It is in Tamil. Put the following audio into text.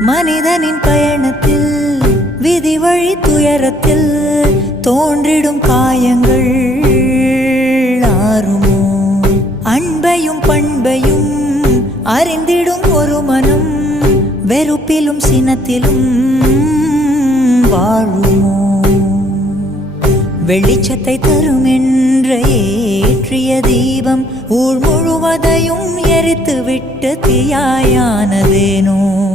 மனிதனின் பயணத்தில் விதி வழி துயரத்தில் தோன்றிடும் காயங்கள் ஆறுமோ? அன்பையும் பண்பையும் அறிந்திடும் ஒரு மனம் வெறுப்பிலும் சினத்திலும் வாழுமோ? வெளிச்சத்தை தரும் என்ற ஏற்றிய தீபம் ஊர் முழுவதையும் எரித்து விட்டு தீயாயானதேனோ?